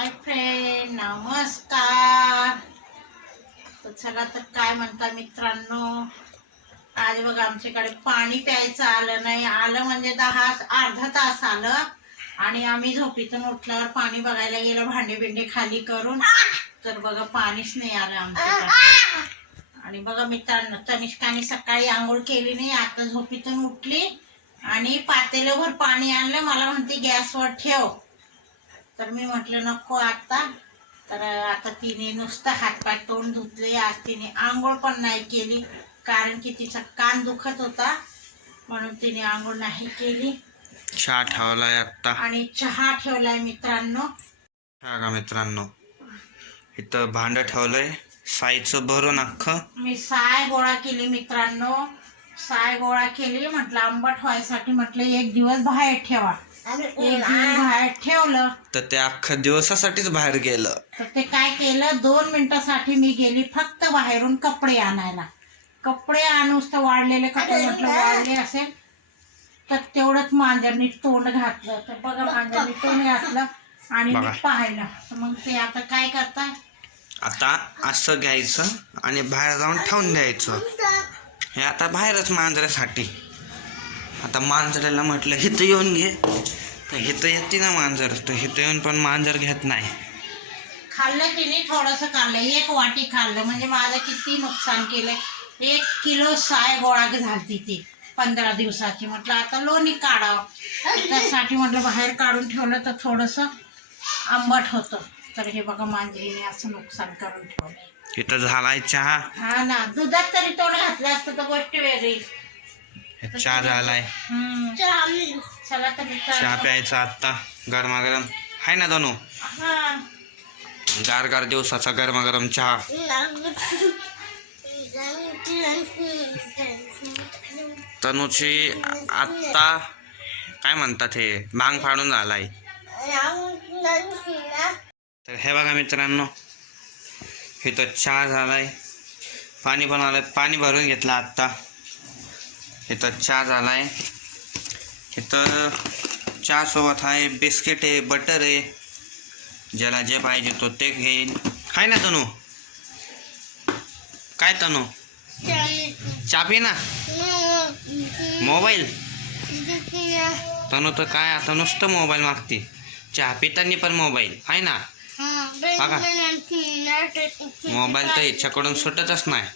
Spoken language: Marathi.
हाय फ्रेंड नमस्कार. तर चला तर काय म्हणता मित्रांनो? आज बघा आमच्याकडे पाणी प्यायचं आलं नाही. आलं म्हणजे दहा अर्धा तास आलं. आणि आम्ही झोपीतून उठल्यावर पाणी बघायला गेलो भांडे बिंडे खाली करून. तर बघा पाणीच नाही आलं आमच्याकडे. आणि बघा मित्रांनो तनिष्काने सकाळी आंघोळ केली नाही आता झोपीतून उठली. आणि पातेल्यावर पाणी आणलं. मला म्हणते गॅसवर ठेव. तर मी म्हटलं नको आता. तर आता तिने नुसतं हातपाय तोंड धुतले. आज तिने आंघोळ पण नाही केली कारण की तिचा कान दुखत होता. म्हणून तिने आंघोळ नाही केली. चहा ठेवलाय आत्ता. आणि चहा ठेवलाय मित्रांनो. हा का मित्रांनो इथं भांड ठेवलंय. साईचं भरून अख्खं. मी साय गोळा केली मित्रांनो. साय गोळा केली म्हटलं आंबट व्हायसाठी म्हटलं एक दिवस बाहेर ठेवा. एक दिवस बाहेर ठेवलं. तर ते अख्खं दिवसासाठीच बाहेर गेलं. तर ते काय केलं दोन मिनिटासाठी मी गेली फक्त बाहेरून कपडे आणायला. कपडे आणूस तर वाढलेले कपडे म्हटलं वाढले असेल. तर तेवढंच मांजरनी तोंड घातलं. तर बघा मांजरनी तोंड घातलं आणि मी. पाहिलं. तर मग ते आता काय करताय आता असं घ्यायचं आणि बाहेर जाऊन ठेवून द्यायचं. हे आता बाहेरच मांजरासाठी. आता मांजराला म्हटलं हिथं येऊन घे. तर हिथं येते ना मांजर तर हिथं येऊन पण मांजर घेत नाही. खाल्लं तिने थोडंसं खाल्लं? एक वाटी खाल्लं. म्हणजे माझं किती नुकसान केलं एक किलो साय गोळा झालती ती पंधरा दिवसाची. म्हटलं आता लोणी काढावं. त्यासाठी म्हटलं बाहेर काढून ठेवलं तर थोडंसं आंबट होतं. तर हे बघा मांजरीने असं नुकसान करून ठेवलंय. इथं झालाय चहा. हा ना. दुधात तरी तोंड घातलं असतं तर गोष्ट वेगळी. चहा झालाय. चहा प्यायचा आत्ता गरमागरम. आहे ना दोनो गार गार दिवसाचा गरमागरम चहा. तनूची आत्ता काय म्हणतात हे? भांग फाडून झालाय. तर हे बघा मित्रांनो इथं चहा झालाय. पाणी पण आलंय. पाणी भरून घेतलं आत्ता. इथं चहा झालाय. इथं चहा सोबत आहे बिस्किट आहे बटर आहे. ज्याला जे पाहिजे तो ते घेईन. काय ना तनू? काय तनू? चापी ना? मोबाईल? तनू तर काय आता नुसतं मोबाईल मागते. चहा पितानी पण मोबाईल. आहे ना? बघा. मोबाईल तर याच्याकडून सुटतच नाही.